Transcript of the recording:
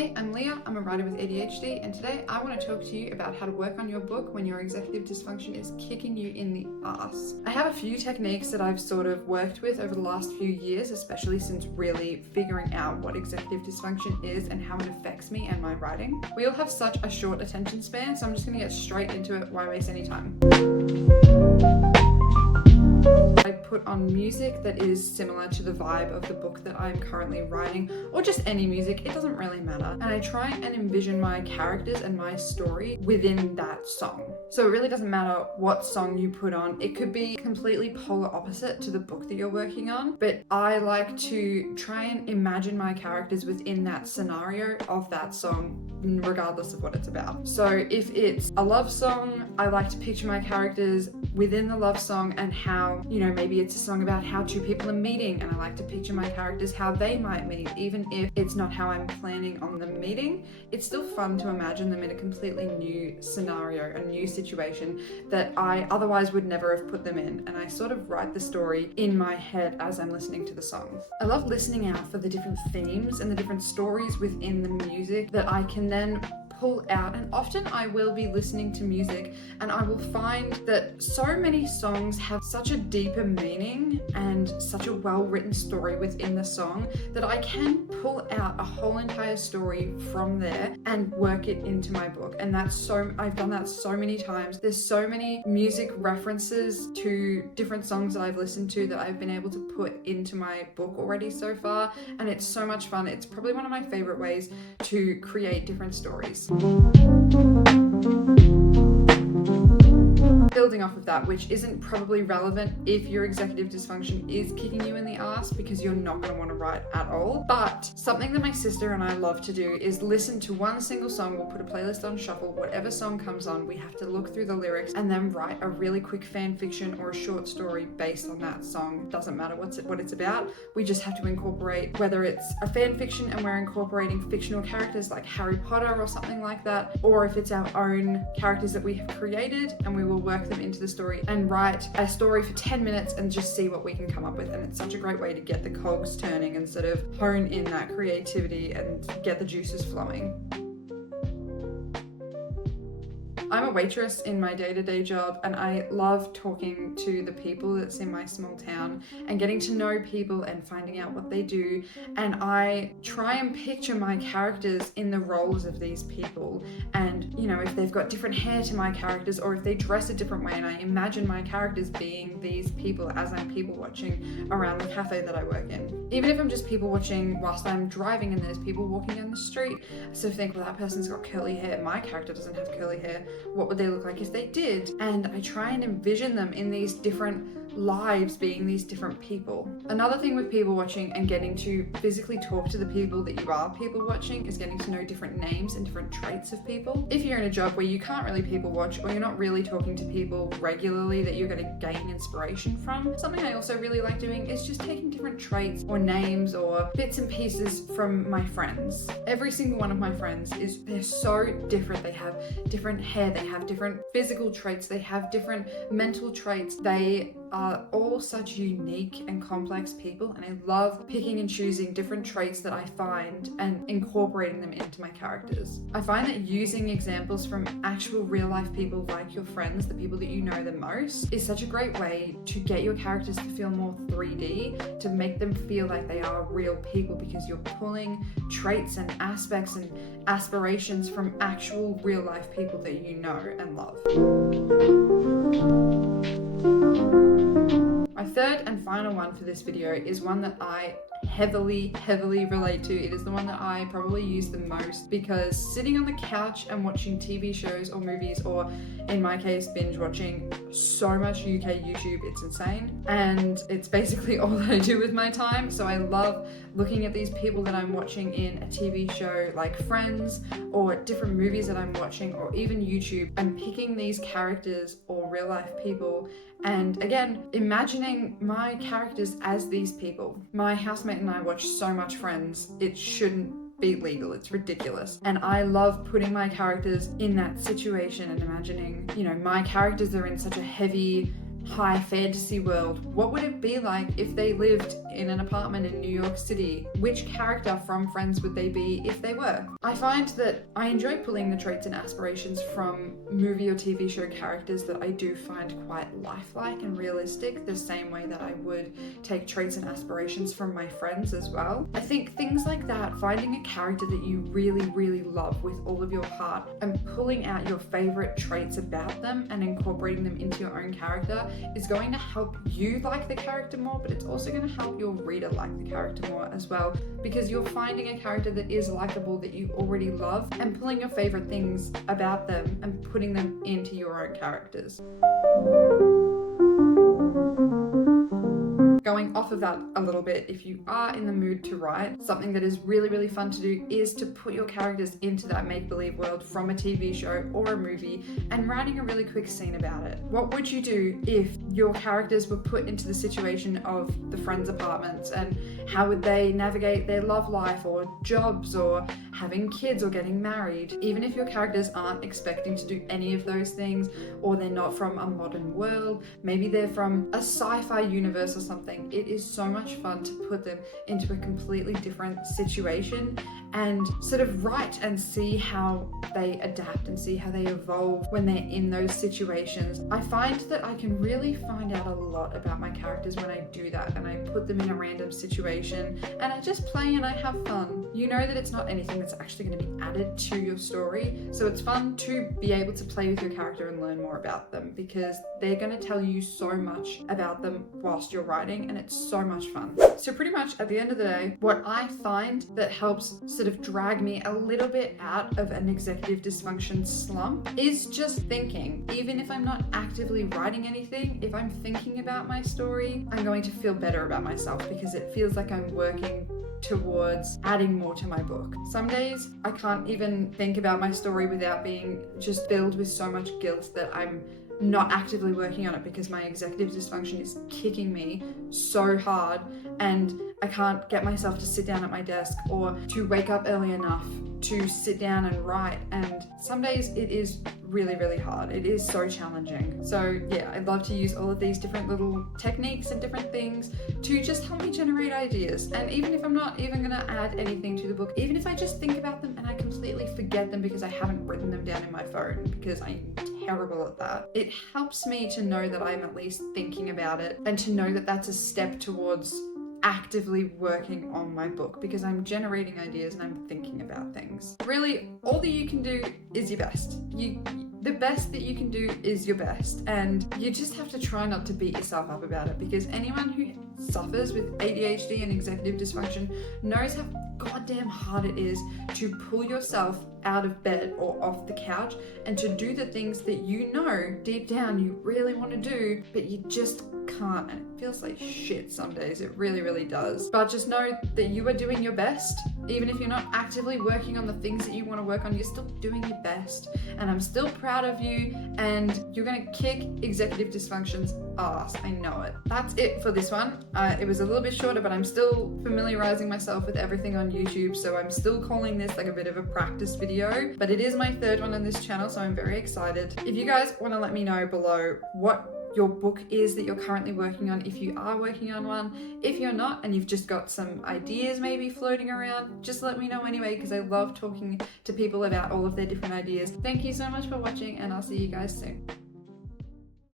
Hey, I'm Leah, I'm a writer with ADHD, and today I want to talk to you about how to work on your book when your executive dysfunction is kicking you in the ass. I have a few techniques that I've sort of worked with over the last few years, especially since really figuring out what executive dysfunction is and how it affects me and my writing. We all have such a short attention span, so I'm just going to get straight into it. Why waste any time? I put on music that is similar to the vibe of the book that I'm currently writing, or just any music, it doesn't really matter. And I try and envision my characters and my story within that song. So it really doesn't matter what song you put on. It could be completely polar opposite to the book that you're working on, but I like to try and imagine my characters within that scenario of that song, regardless of what it's about. So if it's a love song, I like to picture my characters within the love song and how, maybe it's a song about how two people are meeting, and I like to picture my characters how they might meet. Even if it's not how I'm planning on them meeting, it's still fun to imagine them in a completely new scenario, a new situation that I otherwise would never have put them in. And I sort of write the story in my head as I'm listening to the song. I love listening out for the different themes and the different stories within the music that I can then pull out. And often I will be listening to music and I will find that so many songs have such a deeper meaning and such a well-written story within the song that I can pull out a whole entire story from there and work it into my book. And I've done that so many times. There's so many music references to different songs that I've listened to that I've been able to put into my book already so far, and it's so much fun. It's probably one of my favorite ways to create different stories. Building off of that, which isn't probably relevant if your executive dysfunction is kicking you in the ass, because you're not going to want to write at all. But something that my sister and I love to do is listen to one single song. We'll put a playlist on shuffle. Whatever song comes on, we have to look through the lyrics and then write a really quick fan fiction or a short story based on that song. Doesn't matter what it's about. We just have to incorporate, whether it's a fan fiction and we're incorporating fictional characters like Harry Potter or something like that, or if it's our own characters that we have created, and we will work them into the story and write a story for 10 minutes and just see what we can come up with. And it's such a great way to get the cogs turning and sort of hone in that creativity and get the juices flowing. I'm a waitress in my day-to-day job, and I love talking to the people that's in my small town and getting to know people and finding out what they do. And I try and picture my characters in the roles of these people. And, if they've got different hair to my characters, or if they dress a different way, and I imagine my characters being these people as I'm people watching around the cafe that I work in. Even if I'm just people watching whilst I'm driving and there's people walking down the street, I sort of think, well, that person's got curly hair. My character doesn't have curly hair. What would they look like if they did? And I try and envision them in these different lives, being these different people. Another thing with people watching and getting to physically talk to the people that you are people watching is getting to know different names and different traits of people. If you're in a job where you can't really people watch, or you're not really talking to people regularly that you're going to gain inspiration from, something I also really like doing is just taking different traits or names or bits and pieces from my friends. Every single one of my friends they're so different. They have different hair, they have different physical traits, they have different mental traits. They are all such unique and complex people, and I love picking and choosing different traits that I find and incorporating them into my characters. I find that using examples from actual real life people like your friends, the people that you know the most, is such a great way to get your characters to feel more 3D, to make them feel like they are real people, because you're pulling traits and aspects and aspirations from actual real life people that you know and love. My third and final one for this video is one that I heavily relate to. It is the one that I probably use the most, because sitting on the couch and watching TV shows or movies, or in my case binge watching so much UK YouTube, it's insane, and it's basically all that I do with my time. So I love looking at these people that I'm watching in a TV show like Friends, or different movies that I'm watching, or even YouTube, and picking these characters or real life people, and again imagining my characters as these people. My housemate and I watch so much Friends, it shouldn't be legal, it's ridiculous. And I love putting my characters in that situation and imagining, my characters are in such a heavy high fantasy world? What would it be like if they lived in an apartment in New York City? Which character from Friends would they be if they were? I find that I enjoy pulling the traits and aspirations from movie or TV show characters that I do find quite lifelike and realistic, the same way that I would take traits and aspirations from my friends as well. I think things like that, finding a character that you really, really love with all of your heart and pulling out your favorite traits about them and incorporating them into your own character is going to help you like the character more, but it's also going to help your reader like the character more as well, because you're finding a character that is likable, that you already love, and pulling your favorite things about them and putting them into your own characters. Going off of that a little bit, if you are in the mood to write, something that is really, really fun to do is to put your characters into that make-believe world from a TV show or a movie and writing a really quick scene about it. What would you do if your characters were put into the situation of the friends' apartments, and how would they navigate their love life or jobs or having kids or getting married? Even if your characters aren't expecting to do any of those things, or they're not from a modern world, maybe they're from a sci-fi universe or something, it is so much fun to put them into a completely different situation and sort of write and see how they adapt and see how they evolve when they're in those situations. I find that I can really find out a lot about my characters when I do that, and I put them in a random situation and I just play and I have fun. You know that it's not anything that's actually going to be added to your story, so it's fun to be able to play with your character and learn more about them, because they're going to tell you so much about them whilst you're writing, and it's so much fun. So pretty much at the end of the day, what I find that helps sort of drag me a little bit out of an executive dysfunction slump is just thinking. Even if I'm not actively writing anything, if I'm thinking about my story, I'm going to feel better about myself, because it feels like I'm working towards adding more to my book. Some days I can't even think about my story without being just filled with so much guilt that I'm not actively working on it, because my executive dysfunction is kicking me so hard and I can't get myself to sit down at my desk or to wake up early enough to sit down and write. And some days it is really, really hard. It is so challenging. So yeah, I'd love to use all of these different little techniques and different things to just help me generate ideas. And even if I'm not even gonna add anything to the book, even if I just think about them and I completely forget them because I haven't written them down in my phone, because I'm terrible at that, it helps me to know that I'm at least thinking about it, and to know that that's a step towards actively working on my book, because I'm generating ideas and I'm thinking about things. Really, all that you can do is your best. The best that you can do is your best, and you just have to try not to beat yourself up about it, because anyone who suffers with ADHD and executive dysfunction knows how goddamn hard it is to pull yourself out of bed or off the couch and to do the things that you know deep down you really want to do, but you just can't, and it feels like shit some days. It really, really does. But just know that you are doing your best. Even if you're not actively working on the things that you want to work on, you're still doing your best, and I'm still proud of you, and you're gonna kick executive dysfunction's ass. I know it. That's it for this one. It was a little bit shorter, but I'm still familiarizing myself with everything on YouTube, so I'm still calling this like a bit of a practice video, but it is my third one on this channel, so I'm very excited. If you guys want to let me know below what your book is that you're currently working on, if you are working on one. If you're not and you've just got some ideas maybe floating around, just let me know anyway, because I love talking to people about all of their different ideas. Thank you so much for watching, and I'll see you guys soon.